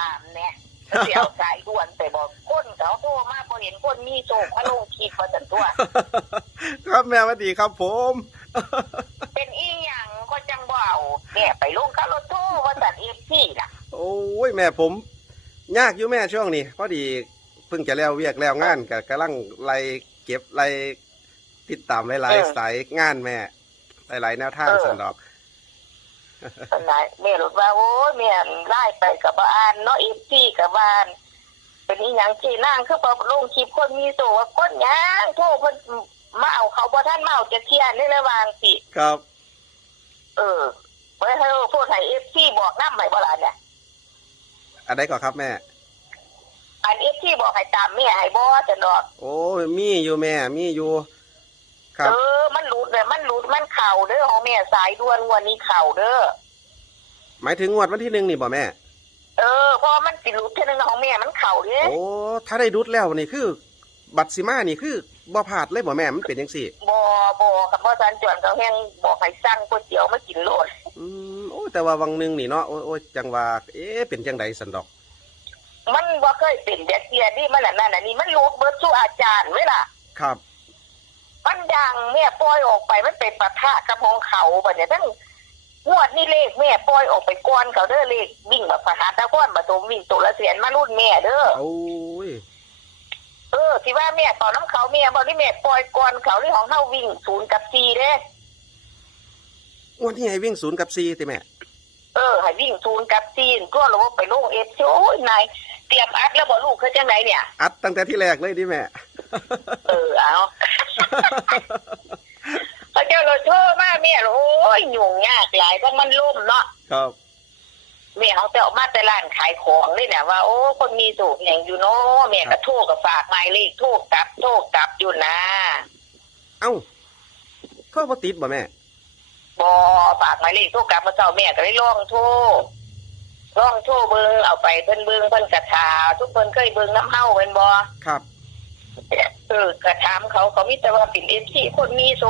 ถามเนี่ยเสียวสายด่วนไปบอกคนเขาโทรมาพอเห็นคนมีโศกมาลงคลิปมาสันตัวครับแม่สวัสดีครับผม เป็นอีหยังก็จังบ่เอาเนี่ยไปลงคารถโทรว่าสันเอฟซีล่ะ โอ้ยแม่ผม ยากอยู่แม่ช่วงนี้พอดีเพิ่งจะแล้วเวียกแล้วงานก็กำลังไล่เก็บไล่ติดตามหลายๆสายงานแม่ หลายๆแนวทางสันดอก ตอนไหนแม่รู้ว่าโอ้ยแม่ไล่ไปกับบ้านเนาะเอฟซีกับบ้านเป็นอีหยังที่นั่งคือพอลงคลิปคนมีโศกว่าคนหยังโทรเพิ่นมาเอาเขาบ่ท่านมาเอาจะเทียนนี่ระวางสิครับ เออไว้ให้โทษไทยเอฟซีบอกน้ำใหม่บ่ล่ะเนี่ยอันใดก่อนครับแม่ อันเอฟซีบอกให้ตามแม่ให้บ่จะดอก โอ้ยมีอยู่แม่ มีอยู่ ครับ เออ มันหลุดเลยมันหลุดมันเข่าเด้อของแม่สายด่วนงวันนี้เข่าเด้อหมายถึงงวดวันที่หนึ่งนี่บ่แม่ เออเพราะว่ามันสิหลุดเท่านึงของแม่มันเข่าเด้โอ้ถ้าได้ดุดแล้วนี่คือ บัตรสิมานี่คือบ่พลาดเลยบ่แม่มันเป็นจังซี่บ่บ่กับพ่อสันจวนเขาแห้งบอกให้สั่งก๋วยเตี๋ยวมากินโลดอืมโอ้ยแต่ว่าวังหนึงนี่เนาะโอ้ยโอ้ยจังว่าเอ๊ะเป็นจังไดสันดอก มันบ่เคยเป็นเด็กเสียนี่มันอันนั่นอันนี้มันหลุดเบิดสู่อาจารย์เว้ยล่ะ ครับ มันดังแม่ปล่อยออกไปมันเป็นปะทะกับของเขาบัดเนี่ยทั้งงวดนี่เลขแม่ปล่อยออกไปก่อนเขาเด้อเลขวิ่งแบบประหารตะก้อนมาตมวิ่งตัวละเสียนมารุ่นแม่เด้อโอ้ยเออสิว่าแม่ตอนน้ำเขาแม่บอกที่แม่ปล่อยก่อนเขาที่ของเฮาวิ่งศูนย์กับสี่เด้งวดที่ให้วิ่งศูนย์กับซีติแม่เออให้วิ่งศูนย์กับสี่ตัวเราไปลงเอฟโอ้ยนายเตรียมอัดแล้วบอกลูกเขาจังไหนเนี่ย อัดตั้งแต่ที่แรกเลยดิแม่ เออเอา เขาเจ้าเราโทษมาแม่โอ้ยยุ่งยากหลายเพราะมันล่มเนาะครับแม่เขาแต่ออกมาแต่ร้านขายของเลยนะว่าโอ้คนมีสูบอย่างอยู่เนาะแม่ก็โทรกับฝากหมายเลขโทรกลับโทรกลับอยู่นะ เอ้าโทษบ่ติดบ่แม่บอฝากหมายเลขโทรกลับมาเจ้าแม่ก็ได้ลองโทรลองโทรเบิงเอาไปเพิ่นเบิงเพิ่นกระทาทุกคนเคยเบิงน้ำเฮาเป็นบอครับ เออกระถามเขาเขามิแต่ว่าเป็นเอฟซีคนมีโซ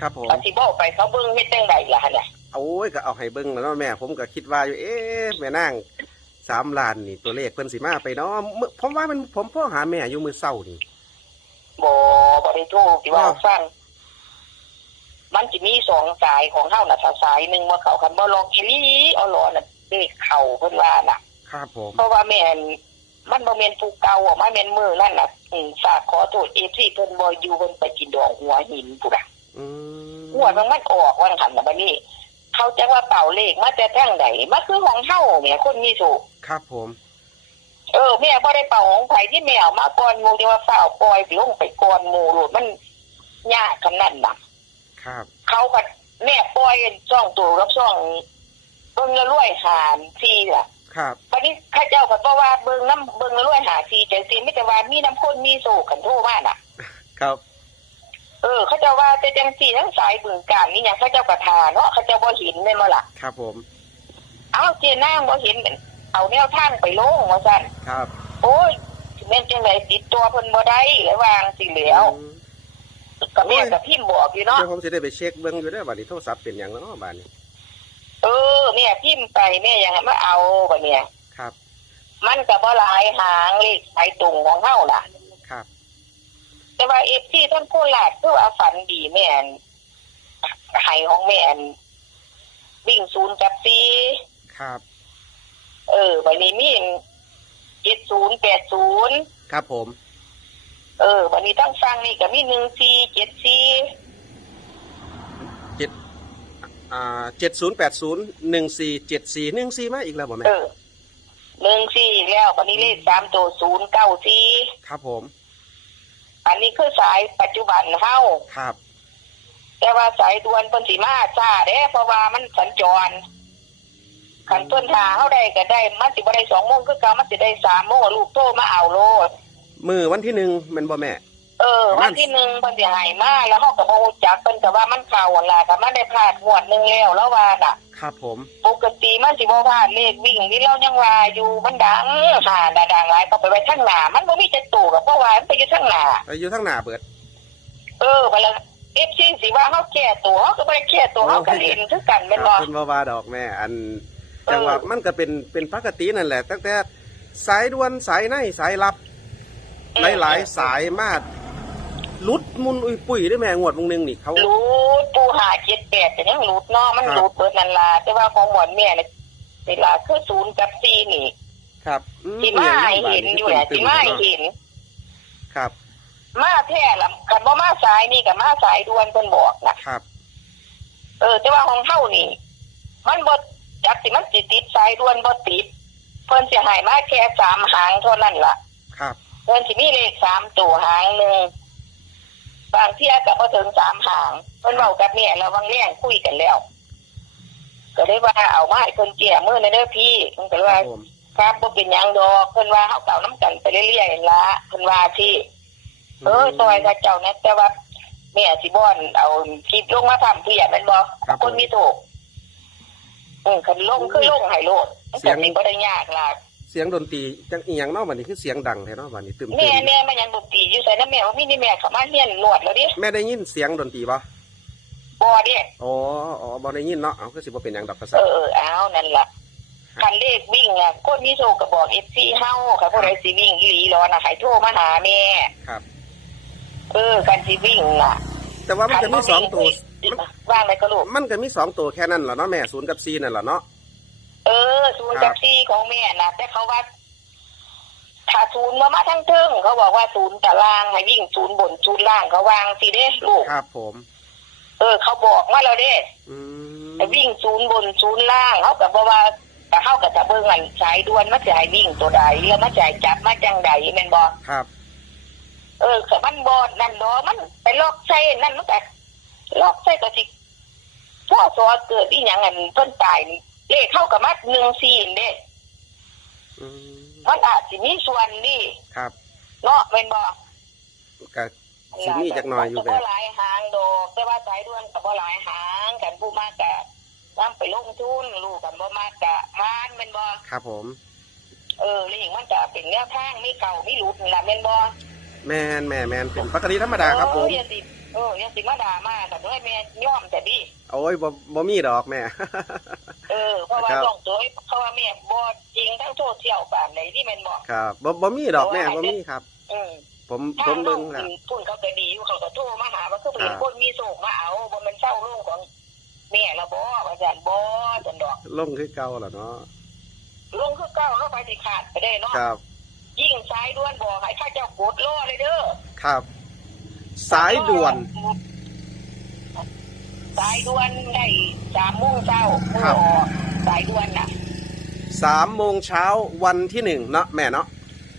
ครับผมปฏิบอกไปเขาเบิงเฮ็ดจังไดล่ะเนี่ยโอ้ยก็เอาให้เบิ่งแล้วเนาะแม่ ผมก็คิดว่าอยู่เอ๊ะแม่นางสามล้านนี่ตัวเลขเพิ่นสิมาไปเนาะมื้อผมว่ามันผมพ่อหาแม่อยู่มื้อเช้านี่บอบอได้โทรที่ว่าฟังมันจะมีสองสายของเฮาน่ะถ้าสายหนึ่งมาเขาคันบ่ลองอีหลีเอาหลอน่ะเลขเข้าเพิ่นว่าน่ะ ครับผมเพราะว่าแม่นมันบ่แม่นผู้เก่าอะมันแม่นมือนั่นน่ะ อืมฝากขอโทษ FC เพิ่นบ่อยู่เพิ่นไปกินดอกหัวหินพุ่นน่ะอืมหัวมันมันออกว่าหั่นน่ะบัดนี้ เขาจะว่าเป่าเลขมาแต่ทางใดมันคือของเฮาแหม่คนมีสุขครับผม เออแม่บ่ได้เป่าของไผที่แม่เอามาก่อนหมู่ที่ว่าฝ้าวปล่อยสิลงไปก่อนหมู่โลดมันยากขนาดนั้นน่ะ ครับ เขาก็แม่ปล่อยช่องตัวกับช่องเบิ่งแล้วรวยหารที่ล่ะ ครับวันนี้ข้าเจ้าก็บอกว่าเบิ่งน้ำเบิ่งแล้วรวยหาทีใจซีไม่แต่ว่ามีน้ำข้นมีโศกกันโทษมากน่ะ ครับ เออเข้าเจ้าว่าจะจังสีทั้งสายบึงการนี่ยังข้าเจ้ากระทาเนาะข้าเจ้าบ่เห็นเลยมาล่ะครับผม เอาเจนางบ่เห็นเอาแนวทางไปลงว่าซั่นครับ โอ้ยสิแม่นจังไดติดตัวเพิ่นบ่ได้เลยวางสิแล้วอืมก็แม่ก็พิมพ์บอกอยู่เนาะเดี๋ยวผมสิได้ไปเช็คเบิ่งอยู่เด้อบัดนี้โทรศัพท์เป็นหยังแล้วเนาะบัดนี้ เออ แม่พิมพ์ไปแม่ยังให้มาเอาบัดเนี่ยครับ มันก็บ่หลายหางเลขไปตรงของเฮาล่ะ ครับ แต่ว่าเอฟซีท่านโคราชคือว่าฝันดีแม่นไห้ของแม่นวิ่งศูนย์กับซีครับ เออวันนี้มีเจ็ดศูนย์แปดศูนย์ครับผม เออวันนี้ทั้งฟังนี่ก็มีหนึ่งซีเจ็ดซีเจ็ด อ่าเจ็ดศูนย์แปดศูนย์หนึ่งสี่เจ็ดสี่หนึ่งสี่มาอีกแล้วบ่แม่ เออหนึ่งซีแล้ววันนี้เลขสามตัวศูนย์เก้าซีครับผม อันนี้คือสายปัจจุบันเฮาครับ แต่ว่าสายด่วนเพิ่นสิมาช้าเด้เพราะว่ามันสัญจรขันต้นทางเฮาได้ก็ได้มันสิบ่ได้สองโมงคือเก่ามันสิได้สามโมงลูกโทรมาเอาโลดมือวันที่หนึ่งแมันบ่แม่ เออประมาวัณนที่หนึ่งเพิ่นสิใหายมาแล้วเฮาก็บ่รู้จักเพิ่นก็ว่ามันเข้าหั่นล่ะก็มันได้พลาดงวดหนึงแล้วแล้วว่าน่ะ ครับผม ปกติมันสิบ่พลาดเลขวิ่งที่เรายังว่าอยู่มันดังค่ะดังหลายก็ไปไว้ข้างหน้ามันบ่มีจักตู่กับเพราะว่ามันไปอยู่ข้างหน้า ไปอยู่ทั้งหน้าเบิด เออบัดละ FC สิว่าเฮาแก้ตัวเฮาก็บ่ได้แก้ตัวเฮาก็เล่นคือกันแม่นบ่ คุณบ่ว่าดอกแม่อันจังว่ามันก็เป็นเป็นปกตินั่นแหละ ตั้งแต่สายด่วนสายในสายลับ หลายๆสายมาก ลุดมุนอุยปุ๋ยได้แม่งวดวงหนึงนี่เขา รูดปูหาเจ็ดแปดแต่ยังรูดเนาะมันครับ รูดเบิดนันลาแต่ว่าของหมอนแม่เนี่ยเวลาคือศูนย์กับสี่นี่ครับอืมที่มาให้เห็นอยู่แหละที่มาให้เห็น ครับ มาแท้ละคันบ่มาสายนี่กับมาสายด่วนเพิ่นบอกนะครับ เออแต่ว่าของเฮานี่ มันบ่จักสิมันสิติดสายด่วนบ่ติดเพิ่นสิให้มาแค่สามหางเท่านั้นล่ะ ครับ เพิ่นสิมีเลขสามตัวหางหนึ่ง บางเที่ยก็บ่ถึงสามหางเพิ่นเว้ากับแม่แล้ววังแรงคุยกันแล้ว ก็เลยว่าเอามาให้เพิ่นแก้มือในเด้อพี่เพิ่นก็เลยครัว่าบผมครับบ่เป็นหยังดอกเพิ่นว่าเฮาเก่าน้ำกันไปเรื่อยๆละเพิ่นว่าที่ เออซอยกับเจ้านะแต่ว่าแม่สิบ่อนเอาคลิปลงมาทำเพียแม่นบ่คนมีถูกเออคันลงคือลงให้โลดมันก็สิบ่ได้ยากล่ะ เสียงดนตรีจังอีหยังเนาะบัดนี้คือเสียงดังแท้เนาะบัดนี้ตึมแม่แม่มันยังดนตรีอยู่ใส่นะแม่ว่ามีนี่แม่เข้ามาเรียนนวดแล้วดิแม่ได้ยินเสียงดนตรีบ่บ่ดิอ๋ออ๋อบ่ได้ยินเนาะเอาคือสิบ่เป็นหยังดอกภาษาเออเออเอานั่นล่ะคันเลขวิ่งอะคนมีโชคก็บอก FC เฮาค่ะผู้ใดสิวิ่งอีหลีรอน่ะให้โทรมาหาแม่ครับ เออกันสิวิ่งน่ะ แต่ว่ามันจะมีสองตัวว่างไหมก็ลูกมันก็มีสองตัวแค่นั้นเหรอเนาะแม่ศูนย์กับสี่นั่นเหรอเนาะ เออศูนย์กับซี่ของแม่นะแต่เขาว่าถ้าศูนย์มามาทั้งเทิงเขาบอกว่าศูนย์ตารางให้วิ่งศูนย์บนศูนย์ล่างเขาวางสิเด้ลูกครับผม เออ เขาบอกมาแล้วเด้อืมให้วิ่งศูนย์บนศูนย์ล่างเขากับบอกว่าแต่เขากับจะเบิ่งอันสายด่วนมาจะให้วิ่งตัวใดแล้วมาจะให้จับมาจังใดแม่นบ่ครับ เออแต่มันบอดนั่นดอมันไปลอกใส่นั่นมันแต่ลอกใส่ก็สิพ่อสอเกิดอีหยังอันเพิ่นตายนี่ เลขเข้ากับมัดหนึ่งสี่เด้อืมมันอาจสิมีส่วนนี่ครับเนาะเป็นบ่ก็สิมีจักหน่อยอยู่แบแบบบหลายหางดอกแต่ว่าสายด่วนกับบ่หลายหางกันผู้มากกะนำไปลงทุนลูกกันบ่มากกะทานแม่นบ่ครับผม เออแล้วอย่างมันจะเป็นแนวทางมีเก่ามีหลุดนี่ล่ะแม่นบ่ แม่นแม่แม่นเป็นปกติธรรมดาครับผม เอออย่าสิเอออย่าสิมาด่ามากันด้วยแม่ย่อมแต่ดิโอ้ยบ่บ่มีดอกแม่ เออเพราะว่าครับต้องตัวเพราะว่าแม่บ่จริงทั้งโซเชียลปานใดที่แม่นบ่ครับบ่บ่มีดอกแม่บ่มีครับ อืมผมผทามงเบิ่งลแล้วพุ่นเขาก็ดีอยู่เขาก็โทรมาหาว่าคือเป็นอ่าคนมีโศกมาเอาบ่แมันเศร้าโรงของแม่ละบ่ว่าซั่นบ่จันดอกลงคือเก่าแล้วเนาะลงคือเก้าแล้วไปสิขาดไปได้เนาะครับ ยิ่งสายด่วนบอกให้ข้าเจ้ากดรอเลยเด้อครับ สายด่วน สายด่วนได้สามโมงเช้าเมื่อครับออกสายด่วนน่ะสามโมงเช้าวันที่หนึ่งเนาะแม่เนาะ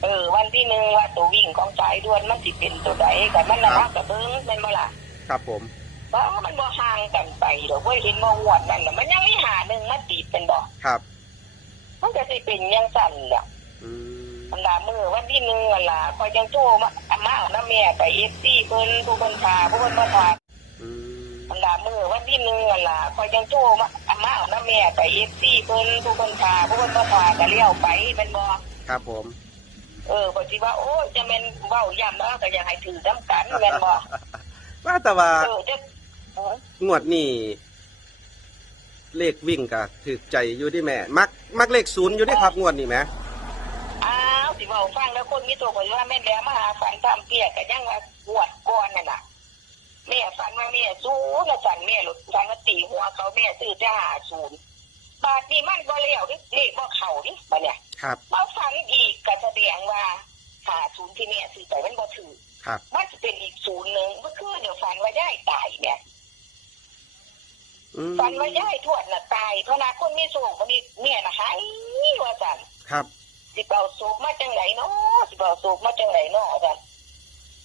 เออ วันที่หนึ่งว่าตัววิ่งของสายด่วนมันสิเป็นตัวใดกันมันนะครับกับเบิ้งเป็นบ่ล่ะครับผมว่ามันบ่ห่างกันไปดอกเว้ยเห็นบ่งวดนั่นน่ะมันยังมีหาหนึ่งมันติดเป็นบ่ครับมันก็สิเป็นยังสั่นแหละอืมอันลามือวันที่หนึ่งอันลาคอยจังโทรมาอามาเอาน้ำแม่ไปเอฟซีเพิ่นผู้เพิ่นทาผู้เพิ่นมาทาอื มอันลามือวันที่หนึ่งอันลาคอยจังโทรมาอามาเอาน้ำแม่ไปเอฟซีเพิ่นผู้เพิ่นทาผู้เพิ่นมาทาก็เลี้ยวไปเป็นบ่ครับผม เออก็สิว่าโอ้ยจะแม่นเว้าย่ำแล้วก็อยากให้ถือน้ำกันแม่นบ่ว่าแต่ว่าเออจะเอองวดนี้เลขวิ่งก็ถือใจอยู่ที่แม่ มักมักเลขศูนย์อยู่ที่ครับงวดนี้แหมอ้าวสิเว้าฟังแล้วคนมีตัวก็ว่าแม่นแล้วมาหาฝันตามเปียก็ยังว่างวดก่อนนั่นน่ะ แม่ฝันว่าแม่สู้นะสันแม่หลุดฝันว่าตีหัวเขาแม่ซื้อจะหาศูนย์บาทนี้มันก็เลี้ยวดิเลขบ่เข่าดิบัดเนี่ยครับมาฝันอีกก็แสดงว่าหาศูนย์ที่แม่ซื้อไปมันบ่ถือครับมันจะเป็นอีกศูนย์หนึ่งเมื่อคืนเดี๋ยวฝันว่าย่ายตายเนี่ยอืมฝันว่าย่ายทวดน่ะตายเพราะนาคนมีโศกวันนี้แม่น่ะหายว่าสันครับสิเป่าโศกมาจังไหนเนาะสิเป่าโศกมาจังไหนเนาะสัน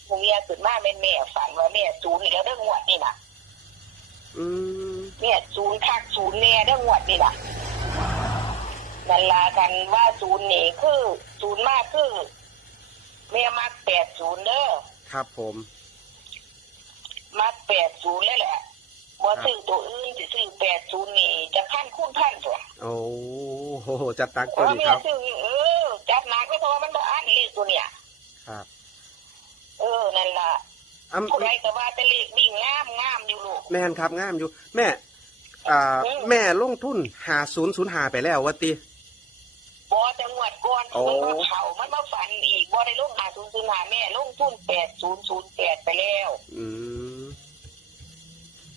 ผู้เมียขึ้นมาแม่นแม่ฝันว่าแม่ศูนย์อีกแล้วเรื่องงวดนี่น่ะ อืมเนี่ยศูนย์คักศูนย์แน่เรื่องงวดนี่ล่ะนันลากันว่าศูนย์นี่คือศูนย์มากคือแม่มักแปดศูนย์เด้อครับผมมักแปดศูนย์เลยแหละว่าซื้อตัวอื่นสิซื้อแปดศูนย์นี่จะขั้นคูณพันตัวโอ้โหจัดตักเพตัวราะนี้แม่ครับซื้อเออจัดหนักก็เพราะว่ามันบ่อ่านเลขตัวเนี่ยครับเออนั่น ล่ะอ้ำผู้ใดก็ว่าแต่เลขวิ่งงามงามอยู่ลูก แม่นครับงามอยู่ แม่อ่าอืม แม่ลงทุนหาศูนย์ศูนย์หาไปแล้ววะติบอจังหวัดก่อนโอ้ มันมาเขามันมาฝันอีกบอได้ลงหาศูนย์ศูนย์หาแม่ลงทุนแปดศูนย์ศูนย์แปดไปแล้วอืม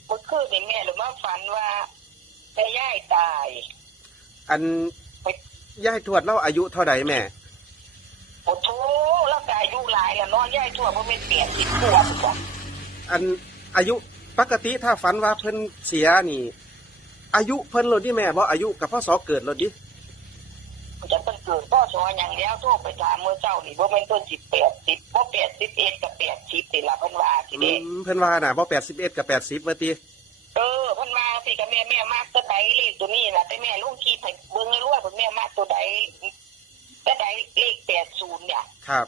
เมื่อคืนนี่แม่หรือมาฝันว่าแม่ย่ายตายอันยายทวดเราอายุเท่าใดแม่ โอ้โหแล้วก็อายุหลายแล้วเน อนย่ายทั่วเพราะเป็นเปลี่ยนสิบขวบจ้ะอันอายุปกติถ้าฝันว่าเพิ่นเสียนี่ อายุเพิ่นลดดิแม่บ่อายุกับพ่อสอเกิดลดดิจะเป็นเกิดพ่อสออย่างแล้วโทรไปถามเมื่อเจ้านี่ว่าเป็นต้นสิบแปดสิบว่าแปดสิบเอ็ดกับแปดสิบนี่ละเพิ่นว่าสิอืเด้มเพิ่นว่าน่ะบ่81กับ 80ว่าติเออเพิ่นว่าสิกับแม่แม่มากตัวใดเลขตัวนี้นะแต่แม่ลุงคีให้เบิ่งให้รู้ว่าเพิ่นแม่มากตัวใดตัวใดเลขแปดศูนย์เนี่ย ครับ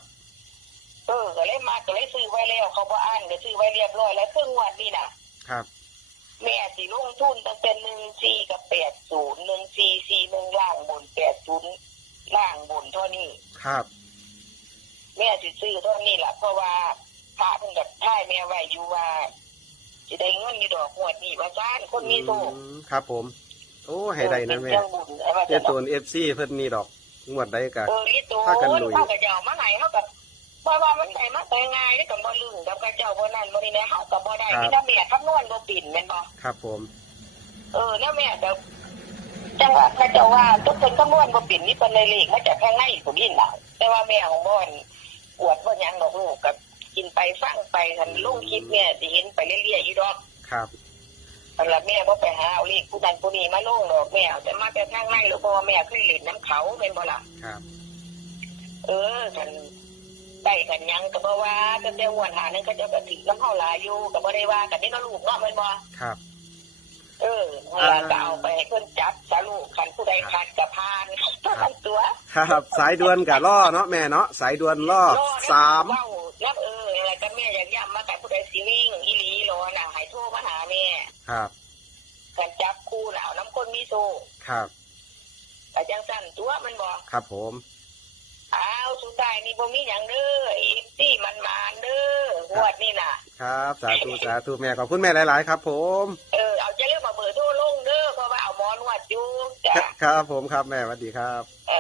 เออก็เลยมาก็เลยซื้อไว้แล้วเขาบ่อ่านก็ซื้อไว้เรียบร้อยแล้วครึ่งวันนี่น่ะครับ แม่สิลงทุนตั้งแต่หนึ่งสี่กับแปดศูนย์หนึ่งสี่สี่หนึ่งล่างบนแปดศูนย์ล่างบนเท่านี้ครับ แม่สิซื้อเท่านี้แหละเพราะว่าพระเพิ่นกับท่ายแม่ไว้อยู่ว่าสิได้เงินอยู่ดอกหวดนี่ว่าซ่านคนมีโชคอืมครับผม โอ้ให้ได้นะแม่เออเป็นเรื่องบุญไอ้ว่าเจ้าจะตัว FC เพิ่นนี่ดอกงวดใดก็เออนี่ตัวพากันลุย เขาก็จะเอามาให้เขากับเพ ราะว่ามันได้มาแต่ง่ายได้กับบ่ลึงกับกระเจ้าบ่นั่นบ่นี่แม่เฮาก็บ่ได้นี่ถ้าแม่คำนวณบ่ปิ่นแม่นบ่ครับผม เออแล้วแม่ก็จังหวะพระเจ้าว่าทุกคนคำนวณบ่ปิ่นนี่เพิ่นเลยเลขมาจากข้างในผู้นี้น่ะแต่ว่าแม่ของบ่อนอวดบ่หยังดอกลูกกับกินไปฟังไปคันลงคลิปเนี่ยสิเห็นไปเรื่อยๆอยู่ดอกครับสำหรับแม่บ่ไปหาเอาเลขผู้นั้นผู้นี้มาลงดอกแม่เอาแต่มาแต่ข้างในหรือเพราะว่าแม่เคยเล่นน้ำเขาแม่นบ่ล่ะครับ เออกัน ได้กันหยังก็บ่ว่าแต่แต่วันหานึงก็จะก็ถึงน้ำเฮาหลายอยู่ก็บ่ได้ว่ากันนี่เนาะลูกเนาะแม่นบ่ครับ เออเวลาก็เอาไปให้เพิ่นจับสรุปคันผู้ใดขาดก็ผ่านทั้งตัวครับสายด่วนกับล่อเนาะแม่เนาะสายด่วนล่อสามเว้าแล้วเอออะไรก็แม่อยากย้ำมาแต่ผู้ใดสิวิ่งอีหลีโลน่ะให้โทรมาหาแม่ครับกันจับคู่น่ะเอาน้ำคนมีโซครับแต่จังสั่นตัวมันบอกครับผม อ้าวสุดท้ายนี่บ่มีหยังเด้อเอฟซีมันมานเด้องวดนี่น่ะ ครับ สาธุสาธุแม่ขอบคุณแม่หลาย ๆ ครับ ผมเออเอาจะเรียกมาเบอร์โทรลงเด้อเพราะว่าเอาหมอนวดอยู่จ้ะครับผมครับแม่สวัสดีครับ เ